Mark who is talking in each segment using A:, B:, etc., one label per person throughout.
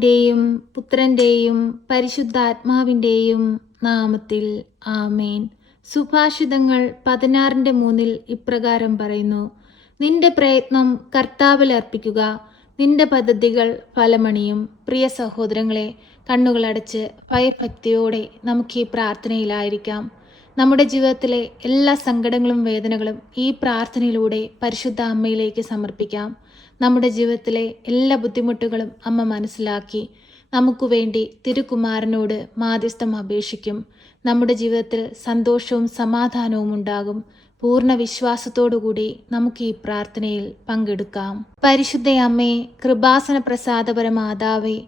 A: പിതാവിന്റെയും പുത്രന്റെയും പരിശുദ്ധാത്മാവിന്റെയും നാമത്തിൽ ആമേൻ. സുഭാഷിതങ്ങൾ പതിനാറിന്റെ മൂന്നിൽ ഇപ്രകാരം പറയുന്നു. നിന്റെ പ്രയത്നം കർത്താവിൽ അർപ്പിക്കുക. നിന്റെ പദ്ധതികൾ ഫലമണിയും. പ്രിയ സഹോദരങ്ങളെ കണ്ണുകളടച്ച് ഭയഭക്തിയോടെ നമുക്ക് ഈ പ്രാർത്ഥനയിലായിരിക്കാം. നമ്മുടെ ജീവിതത്തിലെ എല്ലാ സങ്കടങ്ങളും വേദനകളും ഈ പ്രാർത്ഥനയിലൂടെ പരിശുദ്ധ അമ്മയിലേക്ക് സമർപ്പിക്കാം. നമ്മുടെ ജീവിതത്തിലെ എല്ലാ ബുദ്ധിമുട്ടുകളും അമ്മ മനസ്സിലാക്കി നമുക്ക് വേണ്ടി തിരുകുമാരനോട് മാധ്യസ്ഥം അപേക്ഷിക്കും. നമ്മുടെ ജീവിതത്തിൽ സന്തോഷവും സമാധാനവും ഉണ്ടാകും. പൂർണ വിശ്വാസത്തോടുകൂടി നമുക്ക് ഈ പ്രാർത്ഥനയിൽ പങ്കെടുക്കാം. പരിശുദ്ധ അമ്മേ കൃപാസന പ്രസാദപര മാതാവേ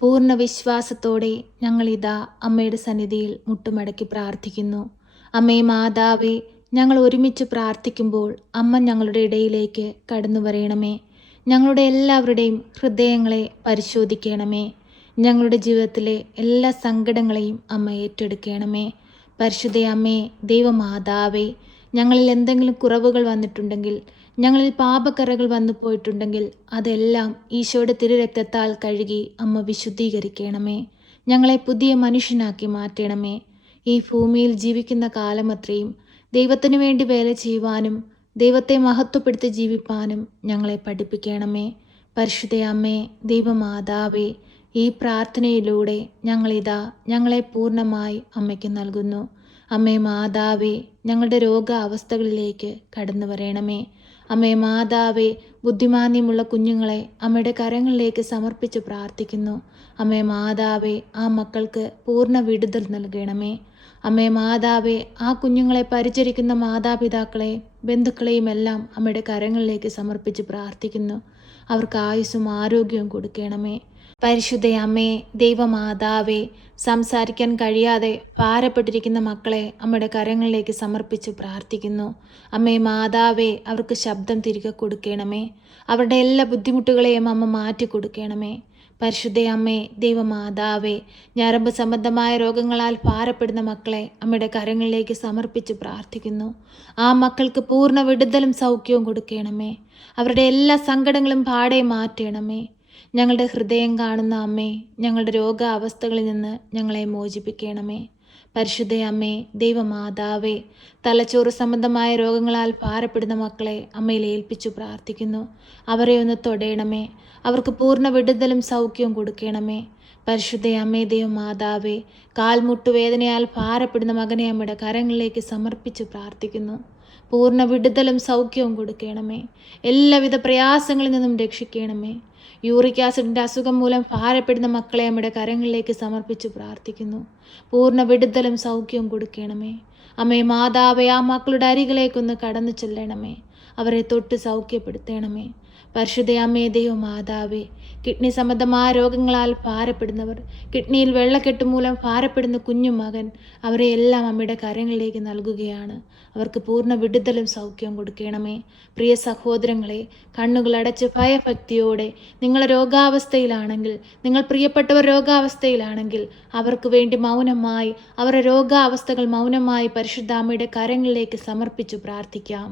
A: പൂർണ വിശ്വാസത്തോടെ ഞങ്ങളിതാ അമ്മയുടെ സന്നിധിയിൽ മുട്ടുമടക്കി പ്രാർത്ഥിക്കുന്നു. അമ്മേ മാതാവേ ഞങ്ങൾ ഒരുമിച്ച് പ്രാർത്ഥിക്കുമ്പോൾ അമ്മ ഞങ്ങളുടെ ഇടയിലേക്ക് കടന്നു വരയണമേ ഞങ്ങളുടെ എല്ലാവരുടെയും ഹൃദയങ്ങളെ പരിശോധിക്കണമേ. ഞങ്ങളുടെ ജീവിതത്തിലെ എല്ലാ സങ്കടങ്ങളെയും അമ്മ ഏറ്റെടുക്കണമേ. പരിശുദ്ധ അമ്മേ ദൈവമാതാവേ ഞങ്ങളിൽ എന്തെങ്കിലും കുറവുകൾ വന്നിട്ടുണ്ടെങ്കിൽ ഞങ്ങളിൽ പാപക്കറകൾ വന്നു പോയിട്ടുണ്ടെങ്കിൽ അതെല്ലാം ഈശോയുടെ തിരുരക്തത്താൽ കഴുകി അമ്മ വിശുദ്ധീകരിക്കണമേ. ഞങ്ങളെ പുതിയ മനുഷ്യനാക്കി മാറ്റണമേ. ഈ ഭൂമിയിൽ ജീവിക്കുന്ന കാലമത്രയും ദൈവത്തിനു വേണ്ടി വേല ചെയ്യുവാനും ദൈവത്തെ മഹത്വപ്പെടുത്തി ജീവിപ്പാനും ഞങ്ങളെ പഠിപ്പിക്കണമേ. പരിശുദ്ധ അമ്മേ ദൈവമാതാവേ ഈ പ്രാർത്ഥനയിലൂടെ ഞങ്ങളിതാ ഞങ്ങളെ പൂർണമായി അമ്മയ്ക്ക് നൽകുന്നു. അമ്മേ മാതാവേ ഞങ്ങളുടെ രോഗാവസ്ഥകളിലേക്ക് കടന്നു വരണമേ. അമ്മേ മാതാവേ ബുദ്ധിമാന്യമുള്ള കുഞ്ഞുങ്ങളെ അമ്മയുടെ കരങ്ങളിലേക്ക് സമർപ്പിച്ച് പ്രാർത്ഥിക്കുന്നു. അമ്മേ മാതാവേ ആ മക്കൾക്ക് പൂർണ വിടുതൽ നൽകണമേ. അമ്മേ മാതാവേ ആ കുഞ്ഞുങ്ങളെ പരിചരിക്കുന്ന മാതാപിതാക്കളെ ബന്ധുക്കളെയും എല്ലാം അമ്മയുടെ കരങ്ങളിലേക്ക് സമർപ്പിച്ച് പ്രാർത്ഥിക്കുന്നു. അവർക്ക് ആയുസ്സും ആരോഗ്യവും കൊടുക്കണമേ. പരിശുദ്ധ അമ്മേ ദൈവമാതാവേ സംസാരിക്കാൻ കഴിയാതെ ഭാരപ്പെട്ടിരിക്കുന്ന മക്കളെ അമ്മയുടെ കരങ്ങളിലേക്ക് സമർപ്പിച്ച് പ്രാർത്ഥിക്കുന്നു. അമ്മേ മാതാവേ അവർക്ക് ശബ്ദം തിരികെ കൊടുക്കണമേ. അവരുടെ എല്ലാ ബുദ്ധിമുട്ടുകളെയും അമ്മ മാറ്റി കൊടുക്കണമേ പരിശുദ്ധ അമ്മേ ദൈവമാതാവേ ഞരമ്പ് സംബന്ധമായ രോഗങ്ങളാൽ ഭാരപ്പെടുന്ന മക്കളെ അമ്മയുടെ കരങ്ങളിലേക്ക് സമർപ്പിച്ച് പ്രാർത്ഥിക്കുന്നു. ആ മക്കൾക്ക് പൂർണ വിടുതലും സൗഖ്യവും കൊടുക്കണമേ. അവരുടെ എല്ലാ സങ്കടങ്ങളും പാടെ മാറ്റണമേ. ഞങ്ങളുടെ ഹൃദയം കാണുന്ന അമ്മേ ഞങ്ങളുടെ രോഗാവസ്ഥകളിൽ നിന്ന് ഞങ്ങളെ മോചിപ്പിക്കണമേ. പരിശുദ്ധ അമ്മേ ദൈവമാതാവേ തലച്ചോറ് സംബന്ധമായ രോഗങ്ങളാൽ ഭാരപ്പെടുന്ന മക്കളെ അമ്മയിൽ ഏൽപ്പിച്ചു പ്രാർത്ഥിക്കുന്നു. അവരെ ഒന്ന് തൊടയണമേ. അവർക്ക് പൂർണ വിടുതലും സൗഖ്യവും കൊടുക്കണമേ. പരിശുദ്ധയമ്മേ ദൈവമാതാവേ കാൽമുട്ടുവേദനയാൽ ഭാരപ്പെടുന്ന മകനെ അമ്മയുടെ കരങ്ങളിലേക്ക് സമർപ്പിച്ചു പ്രാർത്ഥിക്കുന്നു. പൂർണ വിടുതലും സൗഖ്യവും കൊടുക്കണമേ. എല്ലാവിധ പ്രയാസങ്ങളിൽ നിന്നും രക്ഷിക്കണമേ. യൂറിക് ആസിഡിന്റെ അസുഖം മൂലം ഭാരപ്പെടുന്ന മക്കളെ നമ്മുടെ കരങ്ങളിലേക്ക് സമർപ്പിച്ച് പ്രാർത്ഥിക്കുന്നു. പൂർണ വിടുതലും സൗഖ്യവും കൊടുക്കണമേ. അമ്മേ മാതാവേ ആ മക്കളുടെ അരികിലേക്കൊന്ന് കടന്നു ചെല്ലണമേ. അവരെ തൊട്ട് സൗഖ്യപ്പെടുത്തണമേ. പരിശുദ്ധ അമ്മേ ദൈവം മാതാവേ കിഡ്നി സംബന്ധമായ രോഗങ്ങളാൽ ഭാരപ്പെടുന്നവർ കിഡ്നിയിൽ വെള്ളക്കെട്ട് മൂലം ഭാരപ്പെടുന്ന കുഞ്ഞു മകൻ അവരെ എല്ലാം അമ്മയുടെ കരങ്ങളിലേക്ക് നൽകുകയാണ്. അവർക്ക് പൂർണ വിടുതലും സൗഖ്യവും കൊടുക്കണമേ. പ്രിയ സഹോദരങ്ങളെ കണ്ണുകൾ അടച്ച് ഭയഭക്തിയോടെ നിങ്ങൾ രോഗാവസ്ഥയിലാണെങ്കിൽ നിങ്ങൾ പ്രിയപ്പെട്ടവർ രോഗാവസ്ഥയിലാണെങ്കിൽ അവർക്ക് വേണ്ടി മൗനമായി അവരുടെ രോഗാവസ്ഥകൾ മൗനമായി പരിശുദ്ധാമ്മയുടെ കരങ്ങളിലേക്ക് സമർപ്പിച്ചു പ്രാർത്ഥിക്കാം.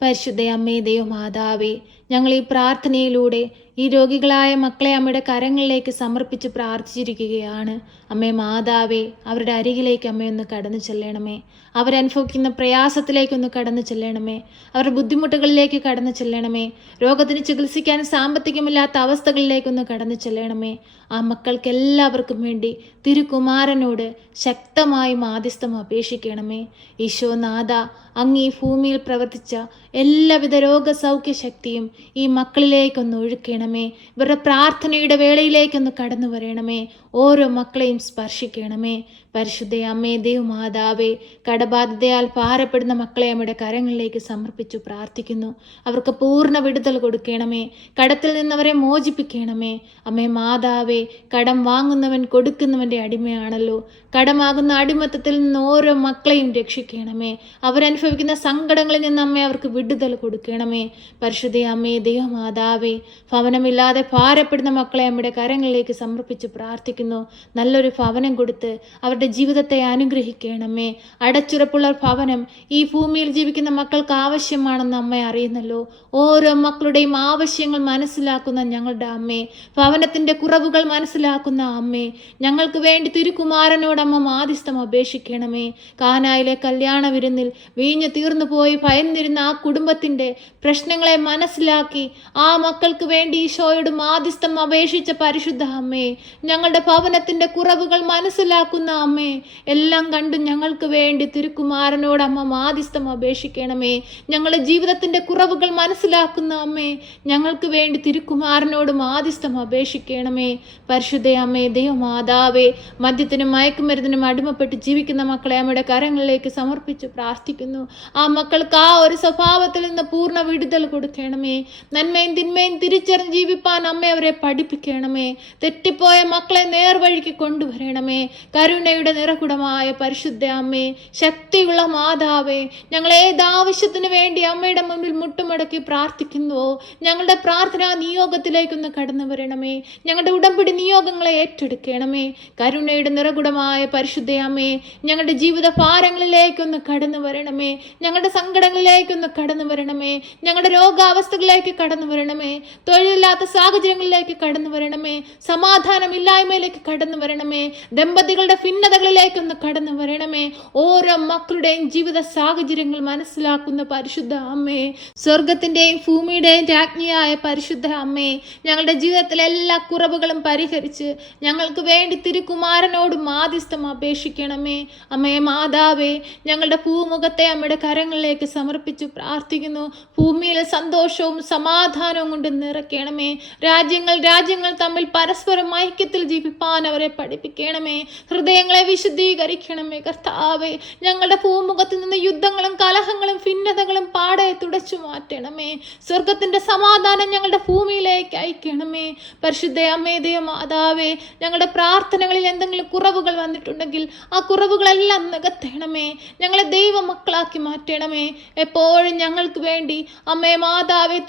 A: പരിശുദ്ധ അമ്മേ ദൈവമാതാവേ ഞങ്ങൾ ഈ പ്രാർത്ഥനയിലൂടെ ഈ രോഗികളായ മക്കളെ അമ്മയുടെ കരങ്ങളിലേക്ക് സമർപ്പിച്ച് പ്രാർത്ഥിച്ചിരിക്കുകയാണ്. അമ്മേ മാതാവേ അവരുടെ അരികിലേക്ക് അമ്മയൊന്ന് കടന്നു ചെല്ലണമേ. അവരനുഭവിക്കുന്ന പ്രയാസത്തിലേക്കൊന്ന് കടന്നു ചെല്ലണമേ. അവരുടെ ബുദ്ധിമുട്ടുകളിലേക്ക് കടന്നു ചെല്ലണമേ. രോഗത്തിന് ചികിത്സിക്കാൻ സാമ്പത്തികമില്ലാത്ത അവസ്ഥകളിലേക്കൊന്ന് കടന്നു ചെല്ലണമേ. ആ മക്കൾക്ക് എല്ലാവർക്കും വേണ്ടി തിരുകുമാരനോട് ശക്തമായി മാധ്യസ്ഥം അപേക്ഷിക്കണമേ. ഈശോനാഥ അങ്ങ് ഈ ഭൂമിയിൽ പ്രവർത്തിച്ച എല്ലാവിധ രോഗസൗഖ്യ ശക്തിയും ഈ മക്കളിലേക്കൊന്ന് ഒഴുക്കണമേ. ഇവരുടെ പ്രാർത്ഥനയുടെ വേളയിലേക്കൊന്ന് കടന്നു വരണമേ. ഓരോ മക്കളെയും സ്പർശിക്കണമേ. പരിശുദ്ധ അമ്മേ ദേവമാതാവേ കടബാധ്യതയാൽ ഭാരപ്പെടുന്ന മക്കളെ അമ്മയുടെ കരങ്ങളിലേക്ക് സമർപ്പിച്ചു പ്രാർത്ഥിക്കുന്നു. അവർക്ക് പൂർണ വിടുതൽ കൊടുക്കണമേ. കടത്തിൽ നിന്നവരെ മോചിപ്പിക്കണമേ. അമ്മേ മാതാവേ കടം വാങ്ങുന്നവൻ കൊടുക്കുന്നവന്റെ അടിമയാണല്ലോ. കടമാകുന്ന അടിമത്തത്തിൽ നിന്ന് ഓരോ മക്കളെയും രക്ഷിക്കണമേ. അവരനുഭവിക്കുന്ന സങ്കടങ്ങളിൽ നിന്ന് അമ്മേ അവർക്ക് വിടുതൽ കൊടുക്കണമേ. പരിശുദ്ധ അമ്മേ അമ്മേ ദൈവമാതാവേ ഭവനമില്ലാതെ ഭാരപ്പെടുന്ന മക്കളെ നമ്മുടെ കരങ്ങളിലേക്ക് സമർപ്പിച്ച് പ്രാർത്ഥിക്കുന്നു. നല്ലൊരു ഭവനം കൊടുത്ത് അവരുടെ ജീവിതത്തെ അനുഗ്രഹിക്കണമേ. അടച്ചുറപ്പുള്ള ഭവനം ഈ ഭൂമിയിൽ ജീവിക്കുന്ന മക്കൾക്ക് ആവശ്യമാണെന്ന് അമ്മ അറിയുന്നല്ലോ. ഓരോ മക്കളുടെയും ആവശ്യങ്ങൾ മനസ്സിലാക്കുന്ന ഞങ്ങളുടെ അമ്മേ ഭവനത്തിന്റെ കുറവുകൾ മനസ്സിലാക്കുന്ന അമ്മേ ഞങ്ങൾക്ക് വേണ്ടി തിരുകുമാരനോട് അമ്മ മാധ്യസ്ഥം അപേക്ഷിക്കണമേ. കാനായിലെ കല്യാണ വിരുന്നിൽ വീഞ്ഞു തീർന്നു പോയി ഭയന്നിരുന്ന ആ കുടുംബത്തിന്റെ പ്രശ്നങ്ങളെ മനസ്സിലാക്കി ആ മക്കൾക്ക് വേണ്ടി ഈശോയോട് മാധ്യസ്ഥം അപേക്ഷിച്ച പരിശുദ്ധ അമ്മേ ഞങ്ങളുടെ ഭവനത്തിന്റെ കുറവുകൾ മനസ്സിലാക്കുന്ന അമ്മേ എല്ലാം കണ്ടും ഞങ്ങൾക്ക് വേണ്ടി തിരുക്കുമാരനോട് അമ്മ മാധ്യസ്ഥം അപേക്ഷിക്കണമേ. ഞങ്ങളുടെ ജീവിതത്തിന്റെ കുറവുകൾ മനസ്സിലാക്കുന്ന അമ്മേ ഞങ്ങൾക്ക് വേണ്ടി തിരുക്കുമാരനോട് മാധ്യസ്ഥം അപേക്ഷിക്കണമേ. പരിശുദ്ധ അമ്മേ ദൈവമാതാവേ മദ്യത്തിനും മയക്കുമരുന്നിനും അടിമപ്പെട്ട് ജീവിക്കുന്ന മക്കളെ അമ്മയുടെ കരങ്ങളിലേക്ക് സമർപ്പിച്ച് പ്രാർത്ഥിക്കുന്നു. ആ മക്കൾക്ക് ആ ഒരു സ്വഭാവത്തിൽ നിന്ന് പൂർണ വിടുതൽ കൊടുക്കണമേ. നന്മയും തിന്മയും തിരിച്ചറിഞ്ഞ് ജീവിപ്പാൻ അമ്മയെ അവരെ പഠിപ്പിക്കണമേ. തെറ്റിപ്പോയ മക്കളെ നേർവഴിക്ക് കൊണ്ടുവരണമേ. കരുണയുടെ നിറകുടമായ പരിശുദ്ധ അമ്മേ ശക്തിയുള്ള മാതാവേ ഞങ്ങൾ ഏതാവശ്യത്തിന് വേണ്ടി അമ്മയുടെ മുമ്പിൽ മുട്ടുമടക്കി പ്രാർത്ഥിക്കുന്നുവോ ഞങ്ങളുടെ പ്രാർത്ഥനാ നിയോഗത്തിലേക്കൊന്ന് കടന്നു വരണമേ. ഞങ്ങളുടെ ഉടമ്പടി നിയോഗങ്ങളെ ഏറ്റെടുക്കണമേ. കരുണയുടെ നിറകുടമായ പരിശുദ്ധ അമ്മേ ഞങ്ങളുടെ ജീവിത ഭാരങ്ങളിലേക്കൊന്ന് കടന്നു വരണമേ. ഞങ്ങളുടെ സങ്കടങ്ങളിലേക്കൊന്ന് കടന്നു വരണമേ. ഞങ്ങളുടെ രോഗാവസ്ഥകളിലേക്ക് കടന്നു വരണമേ. തൊഴിലില്ലാത്ത സാഹചര്യങ്ങളിലേക്ക് കടന്നു വരണമേ. സമാധാനമില്ലായ്മയിലേക്ക് കടന്നു വരണമേ. ദമ്പതികളുടെ ഭിന്നതകളിലേക്കൊന്ന് കടന്നു വരണമേ. ഓരോ മക്കളുടെയും ജീവിത സാഹചര്യങ്ങൾ മനസ്സിലാക്കുന്ന പരിശുദ്ധ അമ്മേ. സ്വർഗത്തിന്റെയും ഭൂമിയുടെയും രാജ്ഞിയായ പരിശുദ്ധ അമ്മേ. ഞങ്ങളുടെ ജീവിതത്തിലെ എല്ലാ കുറവുകളും പരിഹരിച്ച് ഞങ്ങൾക്ക് വേണ്ടി തിരുകുമാരനോട് മാധ്യസ്ഥം അപേക്ഷിക്കണമേ. അമ്മേ മാതാവേ ഞങ്ങളുടെ ഭൂമുഖത്തെ അമ്മയുടെ കരങ്ങളിലേക്ക് സമർപ്പിച്ചു പ്രാർത്ഥിക്കുന്നു. ഭൂമിയിലെ സന്തോഷവും സമാധാനവും കൊണ്ട് നിറയ്ക്കണമേ. രാജ്യങ്ങൾ രാജ്യങ്ങൾ തമ്മിൽ പരസ്പരം ഐക്യത്തിൽ ജീവിപ്പാൻ അവരെ പഠിപ്പിക്കണമേ. ഹൃദയങ്ങളെ വിശുദ്ധീകരിക്കണമേ കർത്താവേ. ഞങ്ങളുടെ ഭൂമുഖത്ത് നിന്ന് യുദ്ധങ്ങളും കലഹങ്ങളും ഭിന്നതകളും പാടെ തുടച്ചു മാറ്റണമേ. സ്വർഗത്തിന്റെ സമാധാനം ഞങ്ങളുടെ ഭൂമിയിലേക്ക് അയക്കണമേ. പരിശുദ്ധ അമ്മേദയ മാതാവേ ഞങ്ങളുടെ പ്രാർത്ഥനകളിൽ എന്തെങ്കിലും കുറവുകൾ വന്നിട്ടുണ്ടെങ്കിൽ ആ കുറവുകളെല്ലാം നികത്തണമേ. ഞങ്ങളെ ദൈവ മക്കളാക്കി മാറ്റണമേ. എപ്പോഴും ഞങ്ങൾക്ക് വേണ്ടി അമ്മേ മാതാവേ